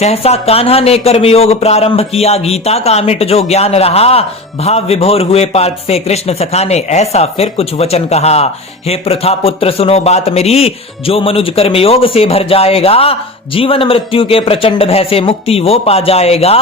सहसा कान्हा ने कर्मयोग प्रारंभ किया, गीता का अमिट जो ज्ञान रहा। भाव विभोर हुए पार्थ से कृष्ण सखा ने ऐसा फिर कुछ वचन कहा। हे प्रथा पुत्र सुनो बात मेरी, जो मनुज कर्मयोग से भर जाएगा, जीवन मृत्यु के प्रचंड भय से मुक्ति वो पा जाएगा।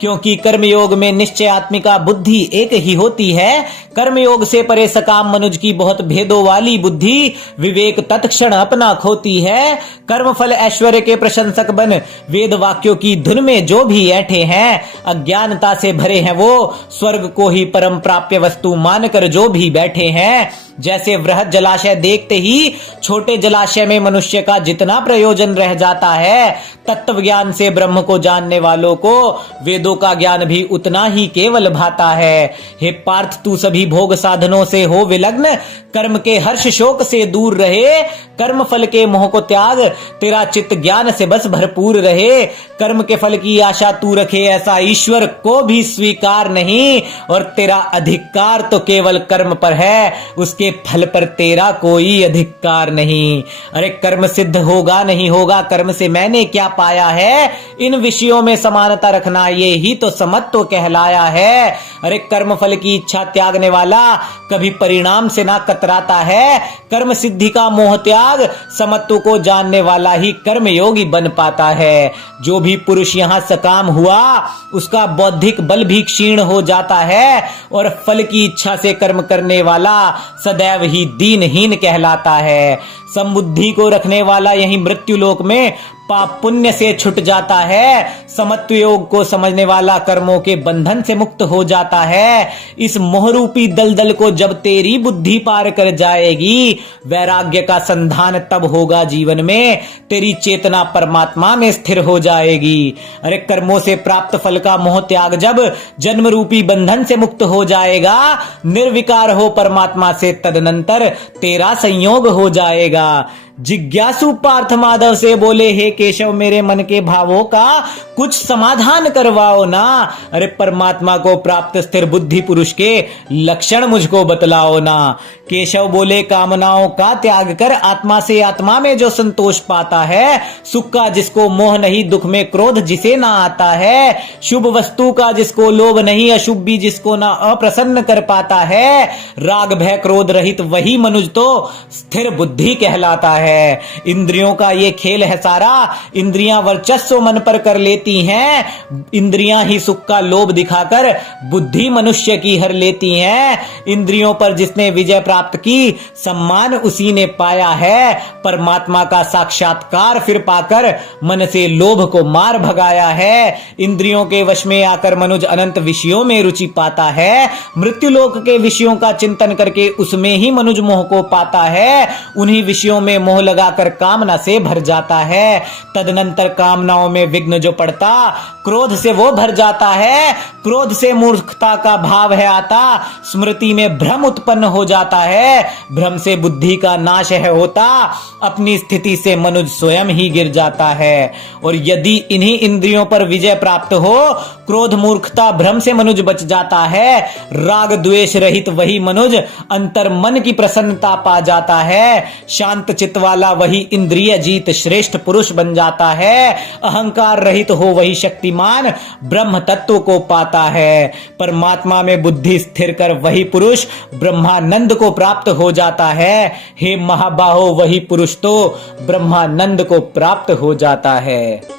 क्योंकि कर्मयोग में निश्चयात्मिका बुद्धि एक ही होती है। कर्मयोग से परे सकाम मनुज की बहुत भेदों वाली बुद्धि, विवेक तत्क्षण अपना खोती है। कर्म फल ऐश्वर्य के प्रशंसक बन, वेद वाक्यों की धुन में जो भी ऐठे हैं, अज्ञानता से भरे हैं वो, स्वर्ग को ही परम प्राप्य वस्तु मानकर जो भी बैठे हैं। जैसे वृहद जलाशय देखते ही छोटे जलाशय में मनुष्य का जितना प्रयोजन रह जाता है, तत्व ज्ञान से ब्रह्म को जानने वालों को वेदों का ज्ञान भी उतना ही केवल भाता है। हे पार्थ तू सभी भोग साधनों से हो विलग्न, कर्म के हर्ष शोक से दूर रहे। कर्म फल के मोह को त्याग, तेरा चित्त ज्ञान से बस भरपूर रहे। कर्म के फल की आशा तू रखे, ऐसा ईश्वर को भी स्वीकार नहीं। और तेरा अधिकार तो केवल कर्म पर है, उसके फल पर तेरा कोई अधिकार नहीं। अरे कर्म सिद्ध होगा नहीं होगा, कर्म से मैंने क्या पाया है, इन विषयों में समानता रखना ये ही तो समत्व कहलाया है। अरे कर्म फल की इच्छा त्यागने वाला कभी परिणाम से ना कतराता है। कर्म सिद्धि का मोह त्याग, समत्व को जानने वाला ही कर्म योगी बन पाता है। जो भी पुरुष यहाँ सकाम हुआ, उसका बौद्धिक बल भी क्षीण हो जाता है, और फल की इच्छा से कर्म करने वाला सदैव ही दीनहीन कहलाता है। समबुद्धि को रखने वाला यही मृत्यु लोक में पाप पुण्य से छुट जाता है। समत्व योग को समझने वाला कर्मों के बंधन से मुक्त हो जाता है। इस मोहरूपी दलदल को जब तेरी बुद्धि पार कर जाएगी, वैराग्य का संधान तब होगा जीवन में, तेरी चेतना परमात्मा में स्थिर हो जाएगी। अरे कर्मों से प्राप्त फल का मोह त्याग जब जन्म रूपी बंधन से मुक्त हो जाएगा, निर्विकार हो परमात्मा से, तदनंतर तेरा संयोग हो जाएगा। जिज्ञासु पार्थ माधव से बोले, हे केशव मेरे मन के भावों का कुछ समाधान करवाओ ना। अरे परमात्मा को प्राप्त स्थिर बुद्धि पुरुष के लक्षण मुझको बतलाओ ना। केशव बोले, कामनाओं का त्याग कर आत्मा से आत्मा में जो संतोष पाता है, सुख का जिसको मोह नहीं, दुख में क्रोध जिसे ना आता है, शुभ वस्तु का जिसको लोभ नहीं, अशुभ भी जिसको ना अप्रसन्न कर पाता है, राग भय क्रोध रहित वही मनुज तो स्थिर बुद्धि कहलाता है। इंद्रियों का ये खेल है सारा, इंद्रियां वर्चस्व मन पर कर लेती हैं। इंद्रियां ही सुख का लोभ दिखाकर बुद्धि मनुष्य की हर लेती हैं। इंद्रियों पर जिसने विजय प्राप्त की, सम्मान उसी ने पाया है। परमात्मा का साक्षात्कार फिर पाकर मन से लोभ को मार भगाया है। इंद्रियों के वश में आकर मनुज अनंत विषयों में रुचि पाता है। मृत्युलोक के विषयों का चिंतन करके उसमें ही मनुज मोह को पाता है। उन्हीं विषयों में मोह लगाकर कामना से भर जाता है। तदनंतर कामनाओं में विघ्न जो पड़ता, क्रोध से वो भर जाता है। क्रोध से मूर्खता का भाव है आता, स्मृति में भ्रम उत्पन्न हो जाता है। भ्रम से बुद्धि का नाश है होता, अपनी स्थिति से मनुज स्वयं ही गिर जाता है। और यदि इन्हीं इंद्रियों पर विजय प्राप्त हो, क्रोध मूर्खता भ्रम से मनुज बच जाता है। राग द्वेष रहित वही मनुज अंतर मन की प्रसन्नता पा जाता है। शांत चित्त वाला वही इंद्रिय जीत श्रेष्ठ पुरुष बन जाता है। अहंकार रहित हो वही शक्तिमान ब्रह्म तत्व को पाता है। परमात्मा में बुद्धि स्थिर कर वही पुरुष ब्रह्मानंद को प्राप्त हो जाता है। हे महाबाहो, वही पुरुष तो ब्रह्मानंद को प्राप्त हो जाता है।